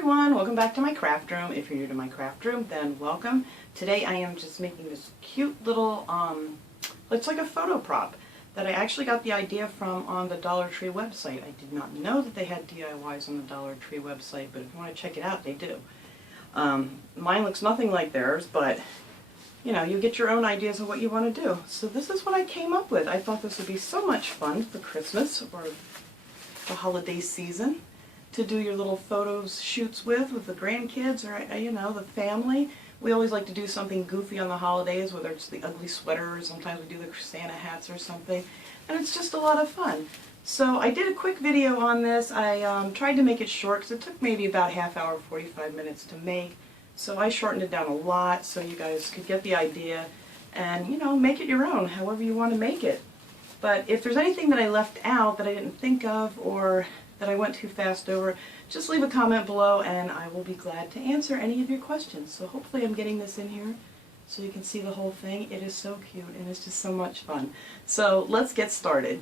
everyone, welcome back to my craft room. If you're new to my craft room, then welcome. Today I am just making this cute little, it's like a photo prop that I actually got the idea from on the Dollar Tree website. I did not know that they had DIYs on the Dollar Tree website, but if you want to check it out, they do. Mine looks nothing like theirs, but you know, you get your own ideas of what you want to do. So this is what I came up with. I thought this would be so much fun for Christmas or the holiday season to do your little photos shoots with the grandkids or, you know, the family. We always like to do something goofy on the holidays, whether it's the ugly sweater or sometimes we do the Santa hats or something. And it's just a lot of fun. So I did a quick video on this. I tried to make it short because it took maybe about half hour, 45 minutes to make. So I shortened it down a lot so you guys could get the idea and, you know, make it your own, however you want to make it. But if there's anything that I left out that I didn't think of or that I went too fast over, just leave a comment below and I will be glad to answer any of your questions. So hopefully I'm getting this in here so you can see the whole thing. It is so cute and it's just so much fun. So let's get started.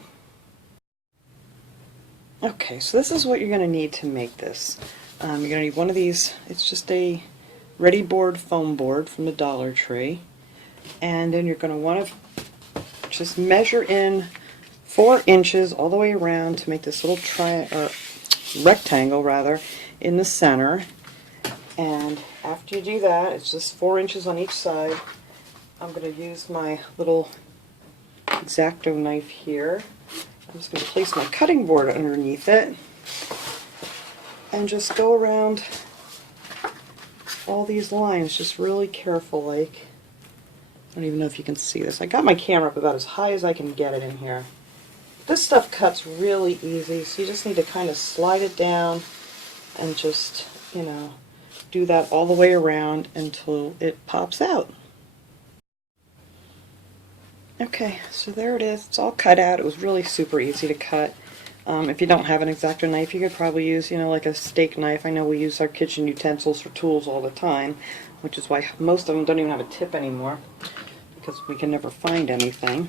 Okay, so this is what you're going to need to make this. You're going to need one of these. It's just a Ready Board foam board from the Dollar Tree. And then you're going to want to just measure in 4 inches all the way around to make this little rectangle rather in the center. And after you do that, it's just 4 inches on each side. I'm going to use my little X-Acto knife here. I'm just going to place my cutting board underneath it and just go around all these lines just really careful like. I don't even know if you can see this. I got my camera up about as high as I can get it in here. This stuff cuts really easy, so you just need to kind of slide it down and just, you know, do that all the way around until it pops out. Okay, so there it is. It's all cut out. It was really super easy to cut. If you don't have an X-Acto knife, you could probably use, you know, like a steak knife. I know we use our kitchen utensils for tools all the time, which is why most of them don't even have a tip anymore, because we can never find anything.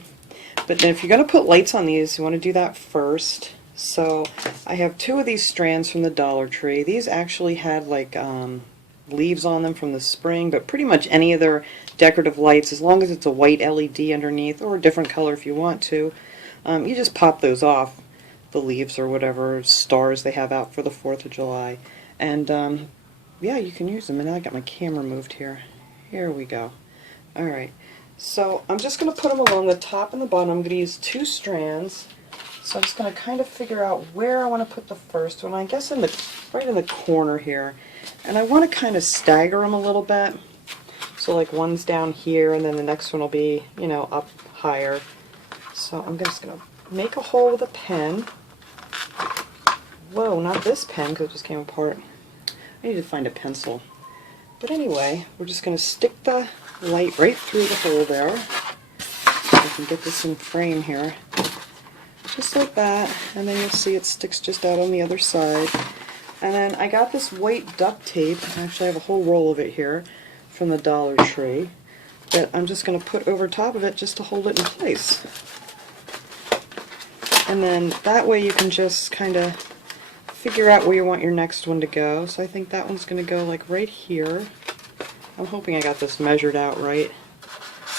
But then if you're going to put lights on these, you want to do that first. So I have 2 of these strands from the Dollar Tree. These actually had like leaves on them from the spring, but pretty much any of their decorative lights, as long as it's a white LED underneath or a different color if you want to, you just pop those off, the leaves or whatever stars they have out for the 4th of July. And yeah, you can use them. And now I got my camera moved here. Here we go. Alright. So I'm just going to put them along the top and the bottom. I'm going to use 2 strands. So I'm just going to kind of figure out where I want to put the first one. I guess right in the corner here. And I want to kind of stagger them a little bit. So like one's down here and then the next one will be, you know, up higher. So I'm just going to make a hole with a pen. Whoa, not this pen because it just came apart. I need to find a pencil. But anyway, we're just going to stick the light right through the hole there. I can get this in frame here. Just like that. And then you'll see it sticks just out on the other side. And then I got this white duct tape. Actually, I have a whole roll of it here from the Dollar Tree that I'm just going to put over top of it just to hold it in place. And then that way you can just kind of figure out where you want your next one to go. So I think that one's going to go like right here. I'm hoping I got this measured out right.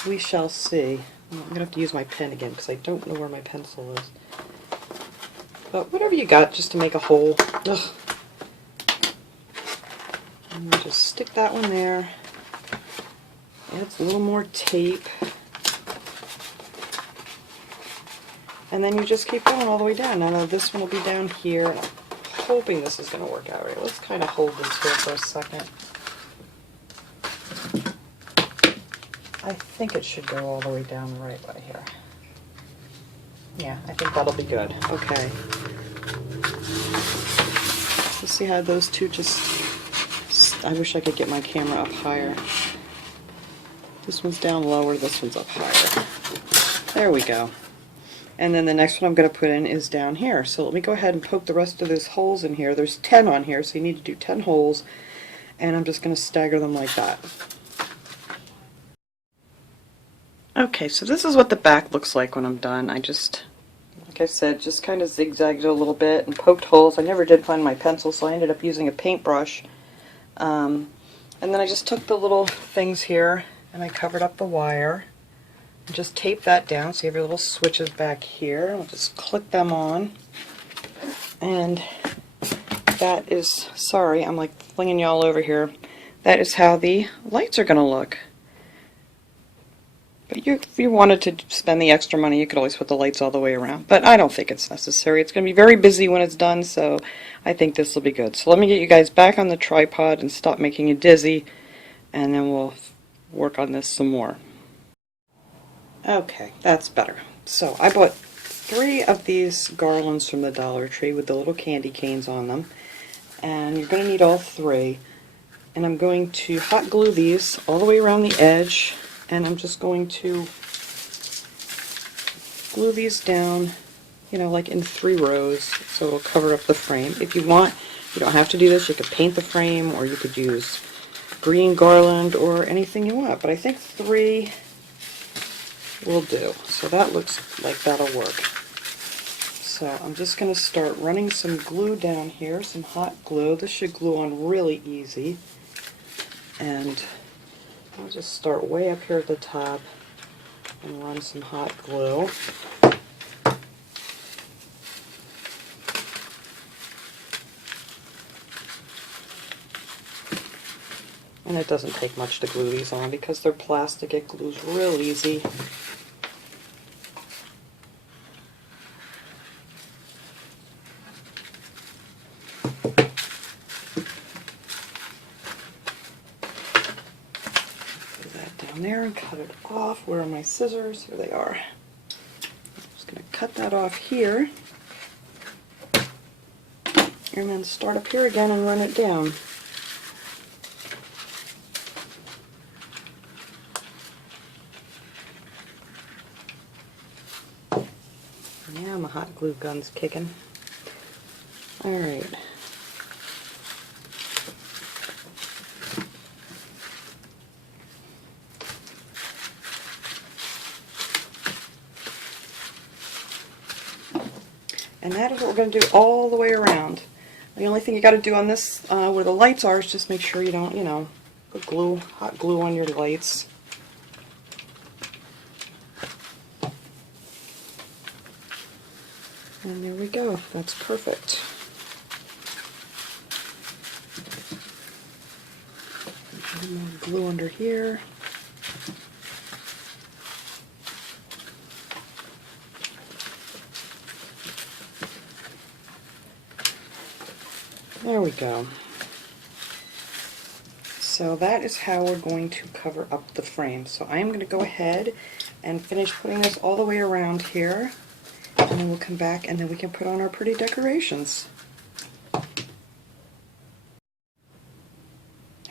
We shall see. I'm going to have to use my pen again because I don't know where my pencil is. But whatever you got just to make a hole. Ugh. And we'll just stick that one there. Add a little more tape. And then you just keep going all the way down. Now this one will be down here. I'm hoping this is going to work out right. Let's kind of hold this here for a second. I think it should go all the way down the right way here. Yeah, I think that'll be good. Okay. So see how those two just... I wish I could get my camera up higher. This one's down lower, this one's up higher. There we go. And then the next one I'm going to put in is down here. So let me go ahead and poke the rest of those holes in here. There's 10 on here, so you need to do 10 holes. And I'm just going to stagger them like that. Okay, so this is what the back looks like when I'm done. I just, like I said, just kind of zigzagged it a little bit and poked holes. I never did find my pencil, so I ended up using a paintbrush And then I just took the little things here and I covered up the wire. And just tape that down so you have your little switches back here. I'll just click them on. And that is, sorry, I'm like flinging you all over here. That is how the lights are going to look. But if you wanted to spend the extra money, you could always put the lights all the way around. But I don't think it's necessary. It's going to be very busy when it's done, so I think this will be good. So let me get you guys back on the tripod and stop making you dizzy, and then we'll work on this some more. Okay, that's better. So I bought 3 of these garlands from the Dollar Tree with the little candy canes on them. And you're going to need all 3. And I'm going to hot glue these all the way around the edge. And I'm just going to glue these down, you know, like in 3 rows, so it'll cover up the frame. If you want, you don't have to do this. You could paint the frame, or you could use green garland, or anything you want. But I think 3 will do. So that looks like that'll work. So I'm just going to start running some glue down here, some hot glue. This should glue on really easy. And I'll just start way up here at the top and run some hot glue. And it doesn't take much to glue these on because they're plastic. It glues real easy. There and cut it off. Where are my scissors? Here they are. I'm just going to cut that off here and then start up here again and run it down. Yeah, my hot glue gun's kicking. Alright. And that is what we're going to do all the way around. The only thing you got to do on this, where the lights are, is just make sure you don't, you know, put hot glue on your lights. And there we go. That's perfect. A little more glue under here. There we go. So that is how we're going to cover up the frame. So I'm going to go ahead and finish putting this all the way around here, and then we'll come back and then we can put on our pretty decorations.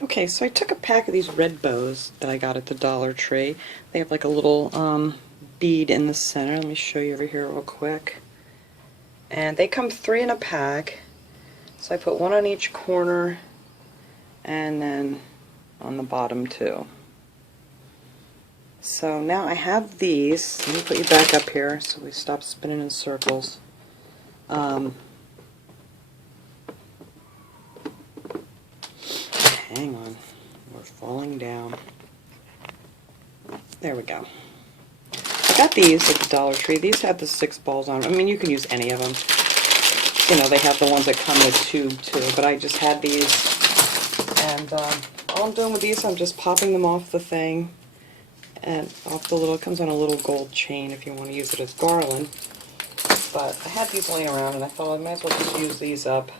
Okay, so I took a pack of these red bows that I got at the Dollar Tree. They have like a little bead in the center. Let me show you over here real quick. And they come 3 in a pack. So I put 1 on each corner and then on the bottom too. So now I have these. Let me put you back up here so we stop spinning in circles. Hang on, we're falling down. There we go. I got these at the Dollar Tree. These have the 6 balls on them. I mean, you can use any of them. You know, they have the ones that come in a tube too, but I just had these, and all I'm doing with these, I'm just popping them off the thing, and off the little, it comes on a little gold chain if you want to use it as garland, but I had these laying around and I thought I might as well just use these up,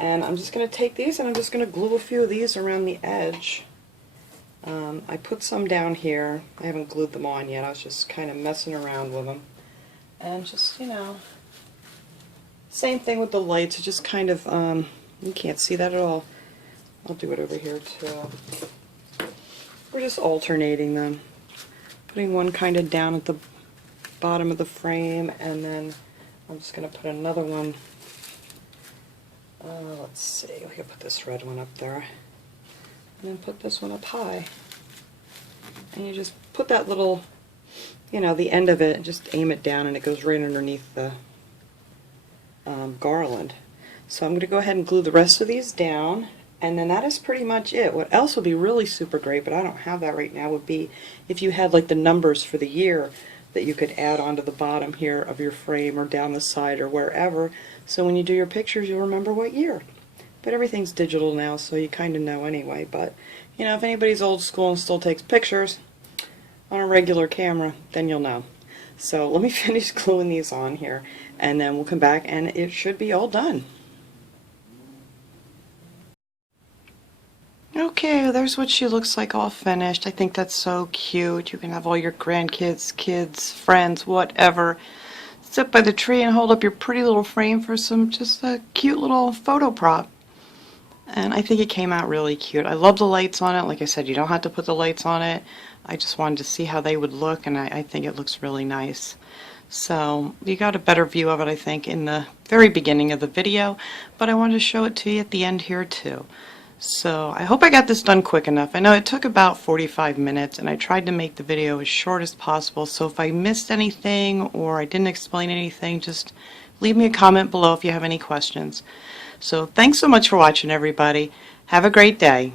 and I'm just going to take these and I'm just going to glue a few of these around the edge. I put some down here. I haven't glued them on yet. I was just kind of messing around with them, and just, you know, same thing with the lights. It just kind of, you can't see that at all. I'll do it over here too. We're just alternating them. Putting one kind of down at the bottom of the frame, and then I'm just going to put another one, let's see, we can put this red one up there. And then put this one up high. And you just put that little, you know, the end of it, and just aim it down and it goes right underneath the garland. So I'm going to go ahead and glue the rest of these down, And then that is pretty much it. What else would be really super great, but I don't have that right now, would be if you had like the numbers for the year that you could add onto the bottom here of your frame or down the side or wherever. So when you do your pictures, you'll remember what year. But everything's digital now, so you kind of know anyway. But, you know, if anybody's old school and still takes pictures on a regular camera, then you'll know. So let me finish gluing these on here, and then we'll come back and it should be all done. Okay, there's what she looks like all finished. I think that's so cute. You can have all your grandkids, kids, friends, whatever, sit by the tree and hold up your pretty little frame for some just a cute little photo prop. And I think it came out really cute. I love the lights on it. Like I said, you don't have to put the lights on it. I just wanted to see how they would look, and I think it looks really nice. So you got a better view of it, I think, in the very beginning of the video, but I wanted to show it to you at the end here too. So I hope I got this done quick enough. I know it took about 45 minutes, and I tried to make the video as short as possible, so if I missed anything or I didn't explain anything, just leave me a comment below if you have any questions. So thanks so much for watching, everybody. Have a great day.